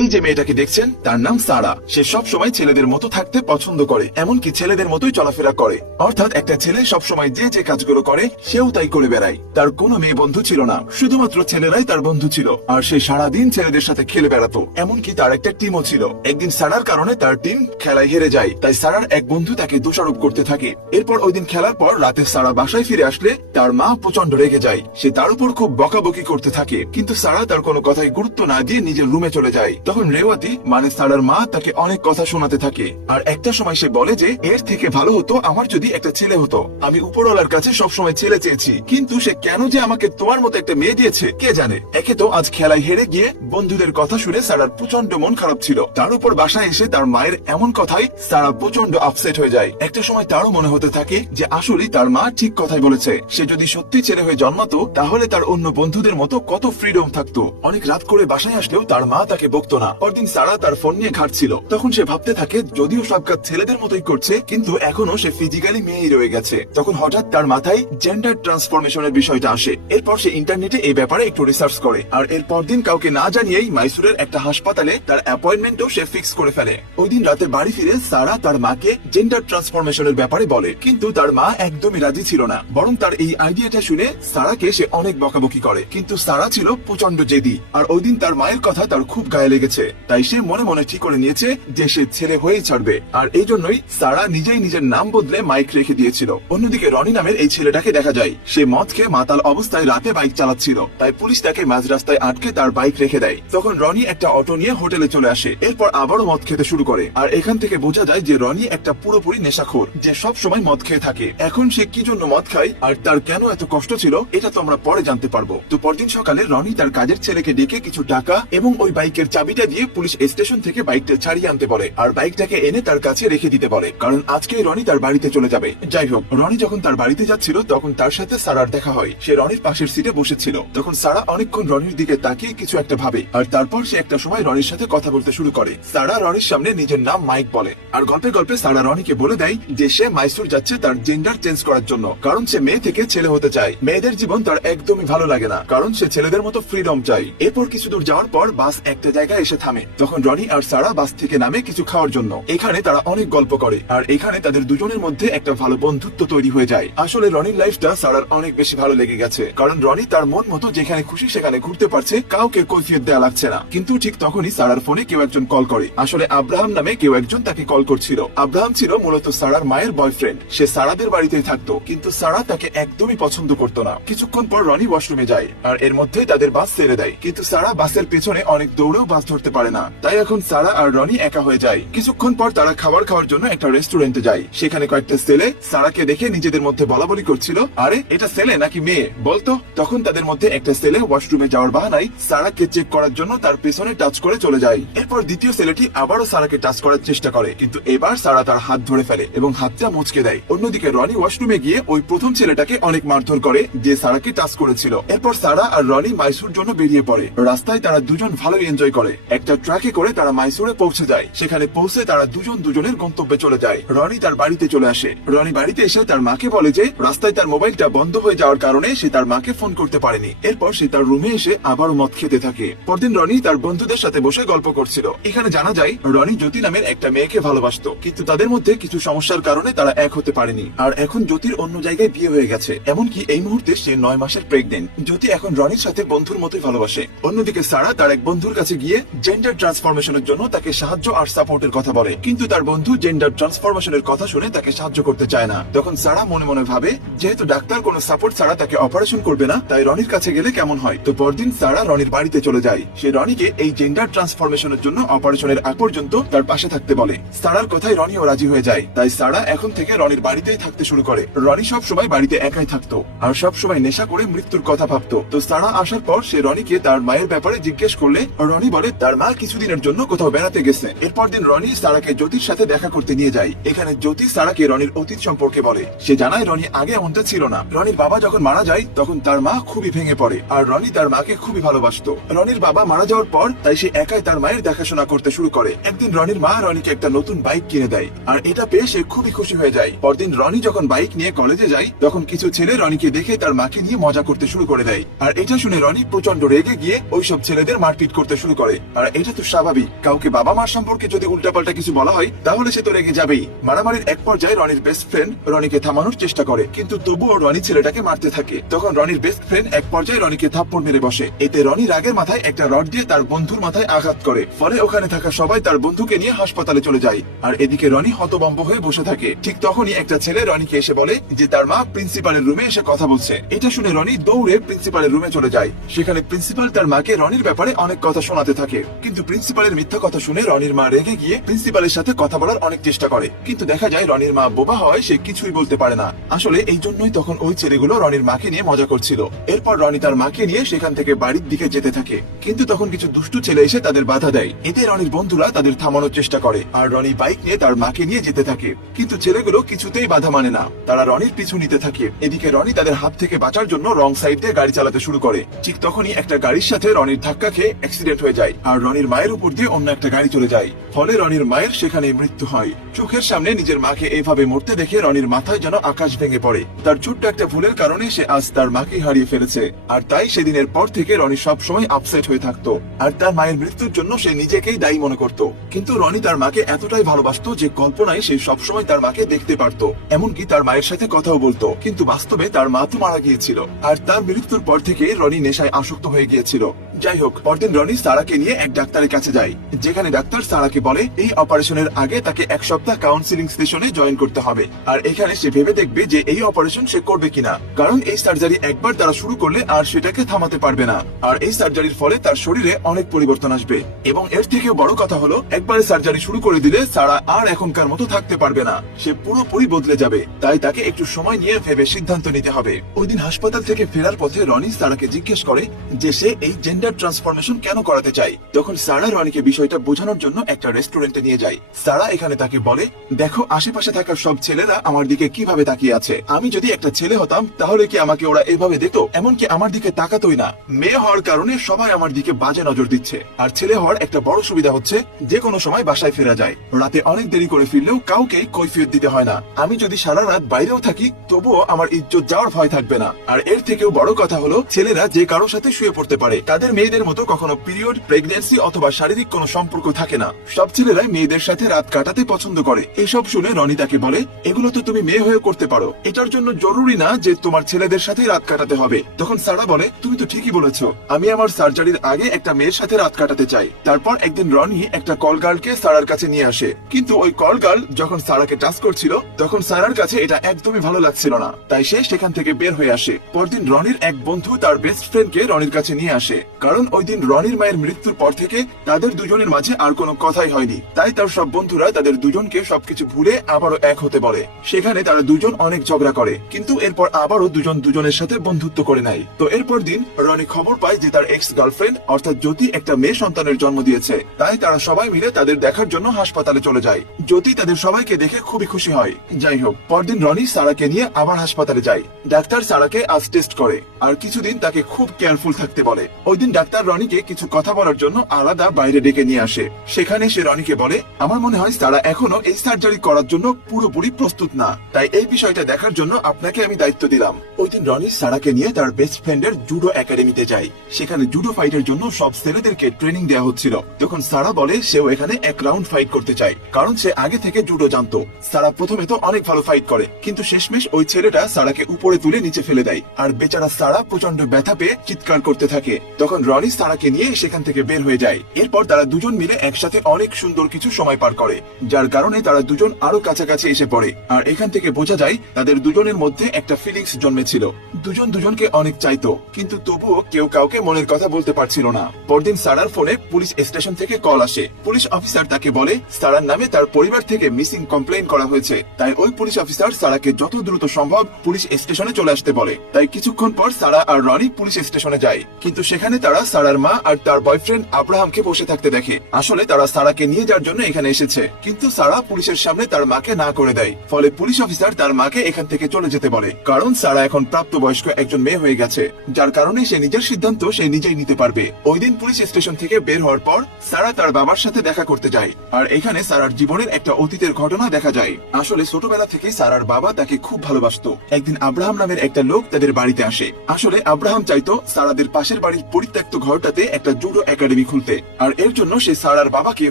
এই যে মেয়েটাকে দেখছেন তার নাম সারা। সে সব সময় ছেলেদের মতো থাকতে পছন্দ করে, এমনকি ছেলেদের মতোই চলাফেরা করে। অর্থাৎ একটা ছেলে সব সময় যে যে কাজগুলো করে সেও তাই করে বেড়ায়। তার কোনো মেয়ে বন্ধু ছিল না, শুধুমাত্র ছেলেরাই তার বন্ধু ছিল। আর সে সারাদিন ছেলেদের সাথে খেলে বেড়াতো। এমনকি তার একটা টিমও ছিল। একদিন সারার কারণে তার টিম খেলায় হেরে যায়, তাই সারার এক বন্ধু তাকে দোষারোপ করতে থাকে। এরপর ওই দিন খেলার পর রাতে সারা বাসায় ফিরে আসলে তার মা প্রচন্ড রেগে যায়। সে তার উপর খুব বকাবকি করতে থাকে, কিন্তু সারা তার কোনো কথায় গুরুত্ব না দিয়ে নিজের রুমে চলে যায়। তখন রেওয়াতি মানে সারার মা তাকে অনেক কথা শোনাতে থাকে। আর একটা সময় সে বলে যে এর থেকে ভালো হতো আমার যদি একটা ছেলে হতো। আমি উপরওয়ালার কাছে সবসময় ছেলে চেয়েছি, কিন্তু সে কেন যে আমাকে তোমার মতো একটা মেয়ে দিয়েছে কে জানে। একে তো আজ খেলায় হেরে গিয়ে বন্ধুদের কথা শুনে সারার প্রচন্ড মন খারাপ ছিল, তার উপর বাসায় এসে তার মায়ের এমন কথায় সারা প্রচন্ড আপসেট হয়ে যায়। একটা সময় তারও মনে হতে থাকে যে আসলে তার মা ঠিক কথাই বলেছে। সে যদি সত্যি ছেলে হয়ে জন্মাতো তাহলে তার অন্য বন্ধুদের মতো কত ফ্রিডম থাকতো। অনেক রাত করে বাসায় আসলেও তার মা তাকে বকতো না। পরদিন সারা তার ফোন নিয়ে ঘাটছিল, তখন সে ভাবতে থাকে যদিও সব কাজ ছেলেদের মতোই করছে, কিন্তু এখনো সে ফিজিক্যালি মেয়েই রয়ে গেছে। তখন হঠাৎ তার মাথায় জেন্ডার ট্রান্সফরমেশনের বিষয়টা আসে। এরপর সে ইন্টারনেটে এই ব্যাপারে একটু রিসার্চ করে, আর এর পরদিন কাউকে না জানিয়েই মাইসুরের একটা হাসপাতালে তার অ্যাপয়েন্টমেন্টও সে ফিক্স করে ফেলে। ওই দিন রাতে বাড়ি ফিরে সারা তার মাকে জেন্ডার ট্রান্সফরমেশনের ব্যাপারে বলে, কিন্তু তার মা একদমই রাজি ছিল না। বরং তার এই আইডিয়াটা শুনে সারাকে সে অনেক বকাবকি করে, কিন্তু সারা ছিল প্রচন্ড জেদি। আর ওই দিন তার মায়ের কথা তার খুব গায়ে লেগেছে, তাই সে মনে মনে ঠিক করে নিয়েছে যে সে ছেলে হয়েই ছাড়বে। আর এই জন্যই সারা নিজেই নিজের নাম বদলে মাইক রেখে দিয়েছিল। অন্যদিকে রনি নামের এই ছেলেটাকে দেখা যায় সে মদ খেয়ে মাতাল অবস্থায় রাতে বাইক চালাচ্ছিল, তাই পুলিশ তাকে মাঝ রাস্তায় আটকে তার বাইক রেখে দেয়। তখন রনি একটা অটো নিয়ে হোটেলে চলে আসে, এরপর আবারও মদ খেতে শুরু করে। আর এখান থেকে বোঝা যায় যে রনি একটা পুরোপুরি নেশাখোর, যে সব সময় মদ খেয়ে থাকে। এখন সে কি জন্য মদ খায় আর তার কেন এত কষ্ট ছিল এটা তো আমরা পরে জানতে পারবো। তো পরদিন সকালে রনি তার কাজের ছেলেকে ডেকে কিছু টাকা এবং ওই বাইকের চাবিটা দিয়ে পুলিশ স্টেশন থেকে বাইকটা ছাড়িয়ে আনতে বলে, আর বাইকটাকে এনে তার কাছে রেখে দিতে বলে, কারণ আজকে রনি তার বাড়িতে চলে যাবে। যাই হোক, রনি যখন তার বাড়িতে যাচ্ছিল তখন তার সাথে সারার দেখা হয়। সে রনির পাশের সিটে বসেছিল। তখন সারা অনেকক্ষণ রনির দিকে তাকিয়ে কিছু একটা ভাবে, আর তারপর সে একটা সময় রনির সাথে কথা বলতে শুরু করে। সারা রনির সামনে নিজের নাম মাইক বলে, আর গল্পে গল্পে সারা রনিকে বলে দেয় যে সে মাইসুর যাচ্ছে তার জেন্ডার চেঞ্জ করার জন্য, কারণ সে মেয়ে থেকে ছেলে হতে চায়। মেয়েদের জীবন তার একদমই ভালো লাগে না, কারণ সে ছেলেদের মতো ফ্রিডম চাই। এরপর কিছু দূর যাওয়ার পর বাস একটা জায়গায় এসে থামে। তখন রনি আর সারা বাস থেকে নামে কিছু খাওয়ার জন্য। এখানে তারা অনেক গল্প করে, আর এখানে তাদের দুজনের মধ্যে একটা ভালো বন্ধুত্ব তৈরি হয়ে যায়। আসলে রনির লাইফটা সারার অনেক বেশি ভালো লেগে গেছে, কারণ রনি তার মন মতো যেখানে খুশি সেখানে ঘুরতে পারছে, কাউকে কৈফিয়ত দেওয়া লাগছে না। কিন্তু ঠিক তখনই সারার ফোনে কেউ একজন কল করে। আসলে আব্রাহাম নামে কেউ একজন তাকে কল করছিল। আব্রাহাম ছিল মূলত সারার মায়ের বয়ফ্রেন্ড। সে সারাদের বাড়িতেই থাকতো, কিন্তু সারা তাকে একদমই পছন্দ করতো না। কিছুক্ষণ পর রনি ওয়াশরুমে যায়, আর এর মধ্যেই তাদের বাস ছেড়ে দেয়। কিন্তু সারা বাসের পেছনে অনেক দৌড়েও বাস ধরতে পারে না, তাই এখন সারা আর রনি একা হয়ে যায়। কিছুক্ষণ পর তারা খাবার খাওয়ার জন্য একটা রেস্টুরেন্টে যায়। সেখানে কয়েকটা ছেলে সারাকে দেখে নিজেদের মধ্যে বলাবলি করছিল, আরে এটা ছেলে নাকি মেয়ে বলতো। তখন তাদের মধ্যে একটা ছেলে ওয়াশরুমে যাওয়ার বাহানায় সারাকে চেক করার জন্য তার পেছনে টাচ করে চলে যায়। এরপর দ্বিতীয় ছেলেটি আবারও সারাকে টাচ করার চেষ্টা করে, কিন্তু এবার সারা তার হাত ধরে ফেলে এবং হাতটা মুচকে দেয়। অন্যদিকে রনি ওয়াশরুমে গিয়ে ওই প্রথম ছেলেটাকে অনেক মারধর করে যে সারাকে টাচ করেছিল। এরপর সারা আর রনি মাইসুর জন্য বেরিয়ে পড়ে। রাস্তায় তারা দুজন ভালোই এনজয় করে। একটা ট্রাকে করে তারা মাইসুরে পৌঁছে যায়। সেখানে পৌঁছে তারা দুজন দুজনের গন্তব্যে চলে যায়। রনি তার বাড়িতে চলে আসে। রনি বাড়িতে এসে তার মাকে বলে যে রাস্তায় তার মোবাইলটা বন্ধ হয়ে যাওয়ার কারণে সে তার মাকে ফোন করতে পারেনি। এরপর সে তার রুমে এসে আবারও মদ খেতে থাকে। পরদিন রনি তার বন্ধুদের সাথে বসে গল্প করছিল। এখানে জানা যায় রনি জ্যোতি নামের একটা মেয়েকে ভালোবাসতো, কিন্তু তাদের মধ্যে কিছু সমস্যার কারণে তারা এক হতে পারেনি। আর এখন জ্যোতির অন্য জায়গায় বিয়ে হয়ে গেছে, এমনকি এই মুহূর্তে সে 9 মাসের প্রেগনেন্ট। জ্যোতি এখন রনির সাথে বন্ধুর মতোই ভালোবাসে। অন্যদিকে সারা তার এক বন্ধুর কাছে গিয়ে জেন্ডার ট্রান্সফরমেশনের জন্য তাকে সাহায্য আর সাপোর্টের কথা বলে, কিন্তু তার বন্ধু জেন্ডার ট্রান্সফরমেশনের কথা শুনে তাকে সাহায্য করতে চায় না। তখন সারা মনে মনে ভাবে যেহেতু ডাক্তার কোনো সাপোর্ট ছাড়া তাকে অপারেশন করবে না, তাই রনির কাছে গেলে কেমন হয়। তো পরদিন সারা রনির বাড়িতে চলে যায়। সে রনিকে এই জেন্ডার ট্রান্সফরমেশনের জন্য অপারেশনের আগ পর্যন্ত তার পাশে থাকতে বলে। সারার কথায় রনিও রাজি হয়ে যায়, তাই সারা এখন থেকে রনির বাড়িতেই থাকতে শুরু করে। রনি সব সময় বাড়িতে একাই থাকতো আর সব সময় নেশা করে মৃত্যুর কথা ভাবতো। তো সারা আসার পর সে রনিকে তার মায়ের ব্যাপারে জিজ্ঞেস করলে রনি বলে তার মা কিছুদিনের জন্য কোথাও বেড়াতে গেছে। এরপর দিন রনি সারাকে জ্যোতির সাথে দেখা করতে নিয়ে যায়। এখানে জ্যোতি সারাকে রনির অতীত সম্পর্কে বলে। সে জানায় রনি আগে এমনটা ছিল না। রনির বাবা যখন মারা যায় তখন তার মা খুবই ভেঙে পড়ে, আর রনি তার মাকে খুবই ভালোবাসতো। রনির বাবা মারা যাওয়ার পর তাই সে একাই তার মায়ের দেখাশোনা করতে শুরু করে। একদিন রনির মা রনিকে একটা নতুন বাইক কিনে দেয়, আর এটা পেয়ে সে খুবই খুশি হয়ে যায়। পরদিন রনি যখন বাইক নিয়ে কলেজে যায় তখন কিছু ছেলে রনিকে দেখে তার মাকে নিয়ে মজা করতে শুরু করে দেয়। আর এটা শুনে রনি প্রচন্ড রেগে গিয়ে ওইসব ছেলেদের মারপিট করতে শুরু করে। আর এটা তো স্বাভাবিক, কাউকে বাবা মার সম্পর্কে যদি উল্টাপাল্টা কিছু বলা হয় তাহলে সে তো রেগে যাবেই। মারামারির এক পর্যায়ে রনির বেস্ট ফ্রেন্ড রনিকে থামানোর চেষ্টা করে, কিন্তু তবুও রনি ছেলেটাকে মারতে থাকে। তখন রনির বেস্ট ফ্রেন্ড এক পর্যায়ে রনিকে থাপ্পড় মেরে বসে। এতে রনি রাগের মাথায় একটা রড দিয়ে তার বন্ধুর মাথায় আঘাত করে, ফলে ওখানে থাকা সবাই তার বন্ধুকে নিয়ে হাসপাতালে চলে যায়। আর এদিকে রনি হতভম্ব হয়ে বসে থাকে। ঠিক তখনই একটা ছেলে রনিকে এসে বলে যে তার মা প্রিন্সিপালের রুমে এসে কথা বলছে। এটা শুনে রনি দৌড়ে প্রিন্সিপালের রুমে চলে যায়। সেখানে প্রিন্সিপাল তার মাকে রনির ব্যাপারে অনেক কথা শোনাতে থাকে, কিন্তু প্রিন্সিপালের মিথ্যা কথা শুনে রনির মা রেগে গিয়ে প্রিন্সিপালের সাথে কথা বলার অনেক চেষ্টা করে, কিন্তু দেখা যায় রনির মা বোবা হওয়ায় সে কিছুই বলতে পারে না। আসলে এই জন্যই তখন ওই ছেলেগুলো রনির মাকে নিয়ে মজা করছিল। এরপর রনি তার মাকে নিয়ে সেখান থেকে বাড়ির দিকে যেতে থাকে, কিন্তু তখন কিছু দুষ্টু ছেলে এসে তাদের বাধা দেয়। এতে রনির বন্ধুরা তাদের থামানোর চেষ্টা করে, আর রনি বাইক নিয়ে তার মাকে নিয়ে যেতে থাকে, কিন্তু ছেলেগুলো কিছুতেই বাধা মানে না। তারা রনির পিছু নিতে থাকে। এদিকে রনি তাদের হাত থেকে বাঁচার জন্য রং সাইড দিয়ে গাড়ি চালাতে শুরু করে। ঠিক তখনই একটা গাড়ির সাথে রনির ধাক্কা খেয়ে অ্যাক্সিডেন্ট হয়ে যায়, আর রনির মায়ের উপর দিয়ে অন্য একটা গাড়ি চলে যায়। ফলে রনির মায়ের সেখানে মৃত্যু হয়। চোখের সামনে নিজের মাকে এইভাবে মরতে দেখে রনির মাথায় যেন আকাশ ভেঙে পড়ে। তার ছোট্ট একটা ভুলের কারণে সে আজ তার মাকে হারিয়ে ফেলেছে, আর তাই সেদিনের পর থেকে রনি সবসময় আপসেট হয়ে থাকতো, আর তার মায়ের মৃত্যুর জন্য সে নিজেকেই দায়ী মনে করত। কিন্তু রনি তার মাকে এতটাই ভালোবাসতো যে কল্পনায় সে সবসময় তার মাকে দেখতে পারত, এমনকি তার মায়ের সাথে কথাও বলতো। কিন্তু বাস্তবে তার মা তো মারা গিয়েছিল, আর তার মৃত্যুর পর থেকে রনি নেশায় আসক্ত হয়ে গিয়েছিল। যাই হোক, পরদিন রনি সারাকে নিয়ে এক ডাক্তারের কাছে যায়, যেখানে ডাক্তার সারাকে বলে এই অপারেশনের আগে তাকে এক সপ্তাহ কাউন্সিলিং সেশনে জয়েন করতে হবে। আর এখানে সে ভেবে দেখবে যে এই অপারেশন সে করবে কিনা, কারণ এই সার্জারি একবার তারা শুরু করলে আর সেটাকে থামাতে পারবে না। আর এই সার্জারির ফলে তার শরীরে অনেক পরিবর্তন আসবে, এবং এর থেকেও বড় কথা হলো একবারে সার্জারি শুরু করে দিলে সারা আর এখনকার মতো থাকতে পারবে না, সে পুরোপুরি বদলে যাবে। তাই তাকে একটু সময় নিয়ে ভেবে সিদ্ধান্ত নিতে হবে। ওই দিন হাসপাতাল থেকে ফেরার পথে রনি সারাকে জিজ্ঞেস করে যে সে এই জেন্ডার ট্রান্সফরমেশন কেন করাতে চায়। তখন সারা রনিকে বিষয়টা বোঝানোর জন্য একটা রেস্টুরেন্টে নিয়ে যায়। সারা এখানে তাকে বলে, দেখো আশেপাশে থাকা সব ছেলেরা আমার দিকে কিভাবে তাকিয়ে আছে, আমি যদি একটা ছেলে হতাম তাহলে কি আমাকে ওরা এভাবে দেখতো? এমনকি আমার দিকে তাকাতোই না। মেয়ে হওয়ার কারণে সবাই আমার দিকে বাজে নজর দিচ্ছে। আর ছেলে হওয়ার একটা বড় সুবিধা হচ্ছে যে কোনো সময় বাসায় ফেরা যায়, রাতে অনেক দেরি করে ফিরলেও কাউকে কৈফিয়ত দিতে হয় না। আমি যদি সারা রাত বাইরেও থাকি তবুও আমার ইজ্জত যাওয়ার ভয় থাকবে না। আর এর থেকেও বড় কথা হলো ছেলেরা যে কারোর সাথে শুয়ে পড়তে পারে, তাদের মেয়েদের মতো কখনো পিরিয়ড, প্রেগন্যান্সি অথবা শারীরিক কোনো সম্পর্ক থাকে না। সব ছেলেরাই মেয়েদের সাথে রাত কাটাতে পছন্দ করে। এসব শুনে রনি তাকে বলে, এগুলো তো তুমি মেয়ে হয়ে করতে পারো, এটার জন্য জরুরি না যে তোমার ছেলেদের সাথে রাত কাটাতে হবে। তখন সারা বলে, তুমি তো ঠিকই বলেছ, আমি আমার সার্জারির আগে একটা মেয়ের সাথে রাত কাটাতে চাই। তারপর একদিন রনি একটা কল গার্লকে সারার কাছে নিয়ে আসে, কিন্তু ওই কল গার্ল যখন সারাকে টাচ করছিল তখন সারার কাছে এটা একদমই ভালো লাগছিল না, তাই সে সেখান থেকে বের হয়ে আসে। পরদিন রনির এক বন্ধু তার বেস্ট ফ্রেন্ডকে রনির কাছে নিয়ে আসে, কারণ ওই দিন রনির মায়ের মৃত্যুর পর থেকে তাদের দুজনের মাঝে আর কোনো কথাই হয়নি। তাই তার সব বন্ধুরা তাদের দুজনকে সবকিছু ভুলে আবারও এক হতে বলে। সেখানে তারা দুজন অনেক ঝগড়া করে, কিন্তু এরপর আবারও দুজন দুজনের সাথে বন্ধুত্ব করে নেয়। তো এরপর দিন রনি খবর পায় যে তার এক্স গার্লফ্রেন্ড অর্থাৎ জ্যোতি একটা মেয়ে সন্তানের জন্ম দিয়েছে। তাই তারা সবাই মিলে তাদের দেখার জন্য হাসপাতালে চলে যায়। জ্যোতি তাদের সবাইকে দেখে খুবই খুশি হয়। যাই হোক, পরদিন রনি সারাকে নিয়ে আবার হাসপাতালে যায়। ডাক্তার সারাকে আজ টেস্ট করে আর কিছুদিন তাকে খুব কেয়ারফুল থাকতে বলে। ওই দিন ডাক্তার রনিকে কিছু কথা বলার জন্য আলাদা বাইরে ডেকে নিয়ে আসে। সেখানে সে রনিকে বলে, আমার মনে হয় সারা এখনো এই সার্জারি করার জন্য পুরোপুরি প্রস্তুত না, তাই এই বিষয়টা দেখার জন্য আপনাকে আমি দায়িত্ব দিলাম। ওই দিন রনি সারাকে নিয়ে তার বেস্ট ফ্রেন্ডের জুডো একাডেমিতে যায়। সেখানে জুডো ফাইটের জন্য সব ছেলেদেরকে ট্রেনিং দেওয়া হচ্ছিল। তখন সারা বলে সেও এখানে এক রাউন্ড ফাইট করতে চায়, কারণ সে আগে থেকে জুডো জানতো। সারা প্রথমে তো অনেক ভালো ফাইট করে, কিন্তু শেষমেশ ওই ছেলেটা সারাকে উপরে তুলে নিচে ফেলে দেয়, আর বেচারা সারা প্রচন্ড ব্যথা পেয়ে চিৎকার করতে থাকে। তখন রনি সারাকে নিয়ে সেখান থেকে বের হয়ে যায়। এরপর তারা দুজন মিলে একসাথে অনেক সুন্দর কিছু সময় পার করে, যার কারণে তারা দুজন আরো কাছাকাছি এসে পড়ে। আর এখান থেকে বোঝা যায় তাদের দুজনের মধ্যে একটা ফিলিংস জন্মেছিল। দুজন দুজনকে অনেক চাইতো, কিন্তু তবুও কেউ কাউকে মনের কথা বলতে পারছিল না। পরদিন সারার ফোনে পুলিশ স্টেশন থেকে কল আসে। পুলিশ অফিসার তাকে বলে সারার নামে তার পরিবার থেকে মিসিং কমপ্লেইন করা হয়েছে। তাই ওই পুলিশ অফিসার সারাকে যত দ্রুত সম্ভব পুলিশ স্টেশনে চলে আসতে বলে। তাই কিছুক্ষণ পর সারা আর রনি পুলিশ স্টেশনে যায়, কিন্তু সেখানে তারা সারার মা আর তার বয়ফ্রেন্ড আব্রাহামকে বসে থাকতে দেখে। আসলে তারা সারাকে নিয়ে যাওয়ার জন্য এখানে এসেছে, কিন্তু সারা পুলিশের সামনে তার মাকে না করে দেয়। ফলে পুলিশ অফিসার তার মাকে এখান থেকে চলে যেতে বলে, কারণ সারা এখন প্রাপ্তবয়স্ক একজন মেয়ে হয়ে গেছে, যার কারণে সে নিজের সিদ্ধান্ত সে নিজেই নিতে পারবে। ওই দিন পুলিশ স্টেশন থেকে বের হওয়ার পর সারা তার বাবার সাথে দেখা করতে যায়। আর এখানে সারার জীবনের একটা অতীতের ঘটনা দেখা যায়। আসলে ছোটবেলা থেকে সারার বাবা তাকে খুব ভালোবাসতো। একদিন আব্রাহাম নামের একটা লোক তাদের বাড়িতে আসে। আসলে আব্রাহাম চাইতো সারাদের পাশের বাড়ির পরিত্যক্ত পরিত্যক্ত ঘরটাতে একটা জুডো একাডেমি খুলতে, আর এর জন্য সে সারার বাবাকে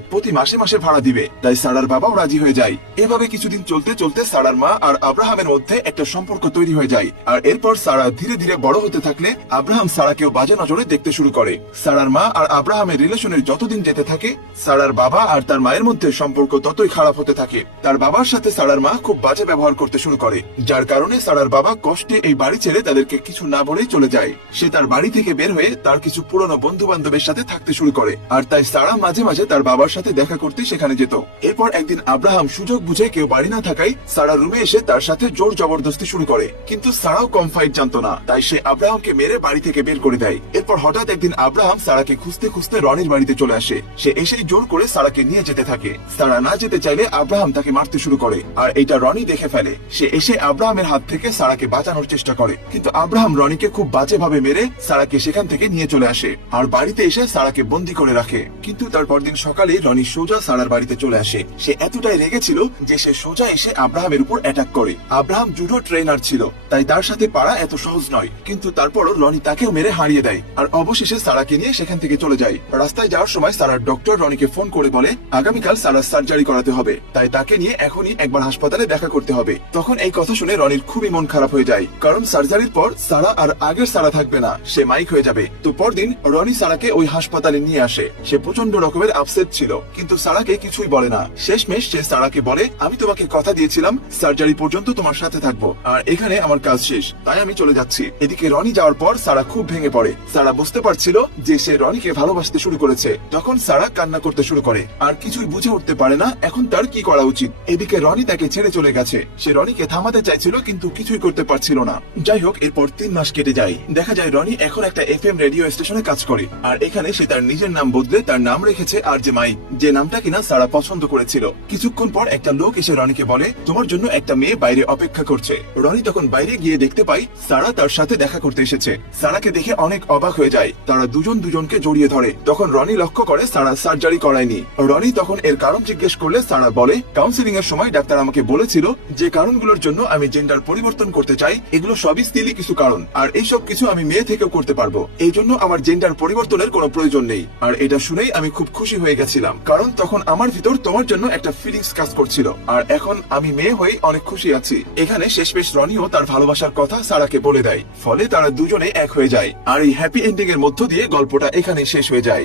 প্রতি মাসে মাসে ভাড়া দিবে। তাই সারার বাবাও রাজি হয়ে যায়। এভাবে কিছুদিন চলতে চলতে সারার মা আর আব্রাহামের মধ্যে একটা সম্পর্ক তৈরি হয়ে যায়। আর এরপর সারা ধীরে ধীরে বড় হতে থাকলে আব্রাহাম সারাকেও বাজে নজরে দেখতে শুরু করে। সারার মা আর আব্রাহামের রিলেশনের যতদিন যেতে থাকে, সারার বাবা আর তার মায়ের মধ্যে সম্পর্ক ততই খারাপ হতে থাকে। তার বাবার সাথে সারার মা খুব বাজে ব্যবহার করতে শুরু করে, যার কারণে সারার বাবা কষ্টে এই বাড়ি ছেড়ে তাদেরকে কিছু না বলেই চলে যায়। সে তার বাড়ি থেকে বের হয়ে তার কিছু পুরনো বন্ধু বান্ধবের সাথে থাকতে শুরু করে, আর তাই সারা মাঝে মাঝে তার বাবার সাথে দেখা করতে সেখানে যেত। এরপর একদিন আব্রাহাম সুযোগ বুঝে কেউ বাড়ি না থাকায় সারা রুমে এসে তার সাথে জোর জবরদস্তি শুরু করে, কিন্তু সারাও কম ফাইট জানতো না, তাই সে আব্রাহামকে মেরে বাড়ি থেকে বের করে দেয়। এরপর হঠাৎ একদিন আব্রাহাম সারাকে খুঁজতে খুঁজতে রনির বাড়িতে চলে আসে। সে এসেই জোর করে সারাকে নিয়ে যেতে থাকে। সারা না যেতে চাইলে আব্রাহাম তাকে মারতে শুরু করে, আর এটা রনি দেখে ফেলে। সে এসে আব্রাহামের হাত থেকে সারাকে বাঁচানোর চেষ্টা করে, কিন্তু আব্রাহাম রনিকে খুব বাজে ভাবে মেরে সারাকে সেখান থেকে নিয়ে চলে আসে, আর বাড়িতে এসে সারাকে বন্দি করে রাখে। কিন্তু তার পরদিন সকালে রনি সোজা সারার বাড়িতে চলে আসে। সে এতটাই রেগেছিল যে সে সোজা এসে আব্রাহামের উপর অ্যাটাক করে। আব্রাহাম জুডো ট্রেনার ছিল, তাই তার সাথে পারা এত সহজ নয়, কিন্তু তারপরও রনি তাকেও মেরে হারিয়ে দেয়, আর অবশেষে সারাকে নিয়ে সেখান থেকে চলে যায়। রাস্তায় যাওয়ার সময় সারার ডক্টর রনিকে ফোন করে বলে আগামীকাল সারার সার্জারি করাতে হবে, তাই তাকে নিয়ে এখনই একবার হাসপাতালে দেখা করতে হবে। তখন এই কথা শুনে রনির খুবই মন খারাপ হয়ে যায়, কারণ সার্জারির পর সারা আর আগের সারা থাকবে না, সে মাইক হয়ে যাবে। তো পরদিন রনি সারাকে ওই হাসপাতালে নিয়ে আসে। সে প্রচন্ড রকমের আপসেট ছিল, কিন্তু সারাকে কিছুই বলে না। শেষমেশ সে সারাকে বলে, আমি তোমাকে কথা দিয়েছিলাম সার্জারি পর্যন্ত তোমার সাথে থাকবো, আর এখানে আমার কাজ শেষ, তাই আমি চলে যাচ্ছি। এদিকে রনি যাওয়ার পর সারা খুব ভেঙে পড়ে। সারা বুঝতে পারছিল যে সে রনিকে ভালোবাসতে শুরু করেছে। তখন সারা কান্না করতে শুরু করে, আর কিছুই বুঝে উঠতে পারে না এখন তার কি করা উচিত। এদিকে রনি তাকে ছেড়ে চলে গেছে। সে রনিকে থামাতে চাইছিল, কিন্তু কিছুই করতে পারছিল না। যাই হোক, এরপর 3 মাস কেটে যায়। দেখা যায় রনি এখন একটা FM রেডিও স্টেশনে কাজ করে, আর এখানে সে তার নিজের নাম বদলে তার নাম রেখেছে আরজে মাই, যে নামটা কিনা সারা পছন্দ করেছিল। কিছুক্ষণ পর একটা লোক এসে রনিকে বলে, তোমার জন্য একটা মেয়ে বাইরে অপেক্ষা করছে। রনি তখন বাইরে গিয়ে দেখতে পাই সারা তার সাথে দেখা করতে এসেছে। সারাকে দেখে অনেক অবাক হয়ে যায়। তারা দুজন দুজনকে জড়িয়ে ধরে। তখন রনি লক্ষ্য করে সারা সার্জারি করায়নি। রনি তখন এর কারণ জিজ্ঞেস করলে সারা বলে, কাউন্সিলিং এর সময় ডাক্তার আমাকে বলেছিল যে কারণগুলোর জন্য আমি জেন্ডার পরিবর্তন করতে চাই, এগুলো সবই স্টিলই কিছু কারণ, আর এইসব কিছু আমি মেয়ে থেকেও করতে পারবো। এই জন্য আমার জেন্ডার পরিবর্তনের কোনো প্রয়োজন নেই। আর এটা শুনেই আমি খুব খুশি হয়ে গেছিলাম, কারণ তখন আমার ভিতর তোমার জন্য একটা ফিলিংস কাজ করছিল, আর এখন আমি মেয়ে হয়ে অনেক খুশি আছি। এখানে শেষমেশ রনিও তার ভালোবাসার কথা সারাকে বলে দেয়, ফলে তারা দুজনে এক হয়ে যায়। আর এই হ্যাপি এন্ডিং এর মধ্য দিয়ে গল্পটা এখানে শেষ হয়ে যায়।